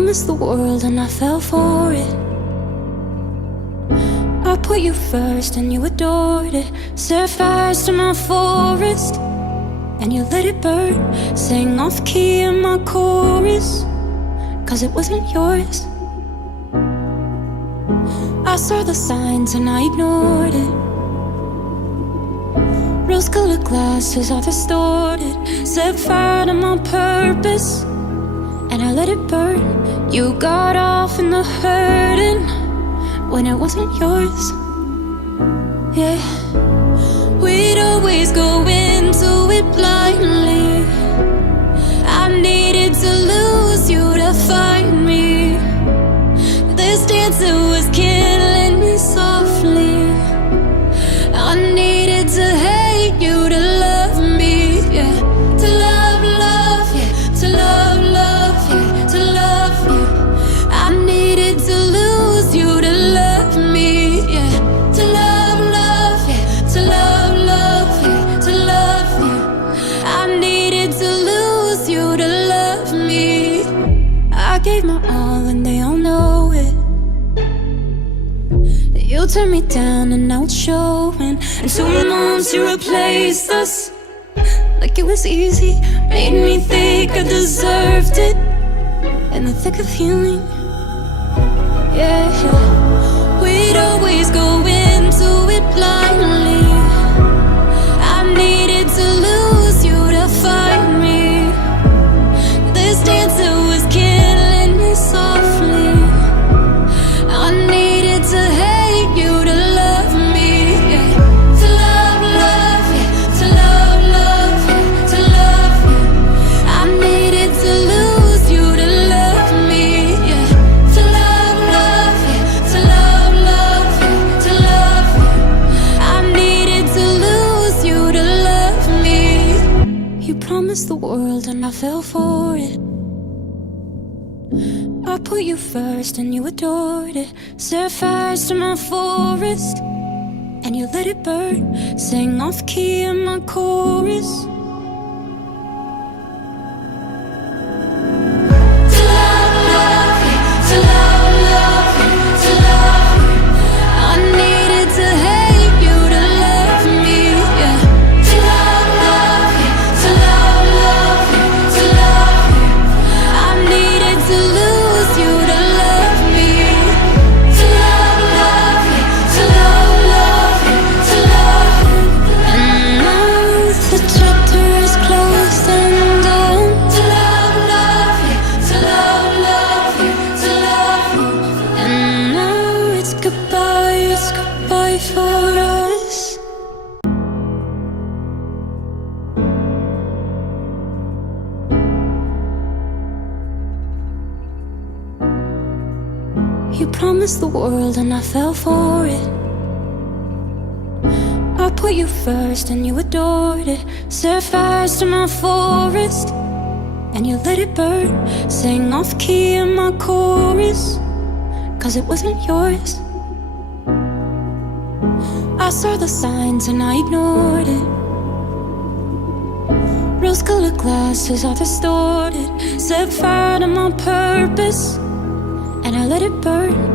promised the world and I fell for it. I put you first and you adored it. Set fires to my forest and you let it burn. Sang off key in my chorus, cause it wasn't yours. I saw the signs and I ignored it. Rose-colored glasses are distorted. Set fire to my purpose and I let it burn. You got off in the hurting when it wasn't yours. Yeah, we'd always go into it blindly. I needed to lose you to find me. This dancer was killing me softly. I needed to hate you to love me, yeah. To love, love, yeah. To love, love, yeah. To love you. I needed to lose you to love me, yeah. To love, love, yeah. To love, love, yeah. To love you. I needed to lose you to love me. I gave my all and they all know it. You turned me down and now it's showing. And 2 months you replaced us like it was easy. Made me think I deserved it in the thick of healing. Yeah, we'd always go into it blindly. I needed to lose you to find me. This dancer was killing me softly. I needed to hate you to love me, yeah. To love, love, yeah. To love, love, yeah. To love you. I needed to lose you to love me, yeah. To love, love, yeah. To love, love, yeah. To love you. I needed to lose you to love me. You promised the world and I fell for it. I put you first and you adored it. Set fires to my forest and you let it burn. Sang off key in my chorus. To love, love, yeah. To love, love, yeah. To love you. I needed to hate you to love me, yeah. To love, love, yeah. To love, love, yeah. To love you. I needed to lose you to love me. To love, love, yeah. To love, love, yeah. To love you. And now the chapter is closed and done. To love, love, yeah. To love, love, yeah. To love you. And now it's goodbye for us. You promised the world and I fell for it. I put you first and you adored it. Set fires to my forest and you let it burn. Sang off key in my chorus, cause it wasn't yours. I saw the signs and I ignored it. Rose-colored glasses are distorted. Set fire to my purpose and I let it burn.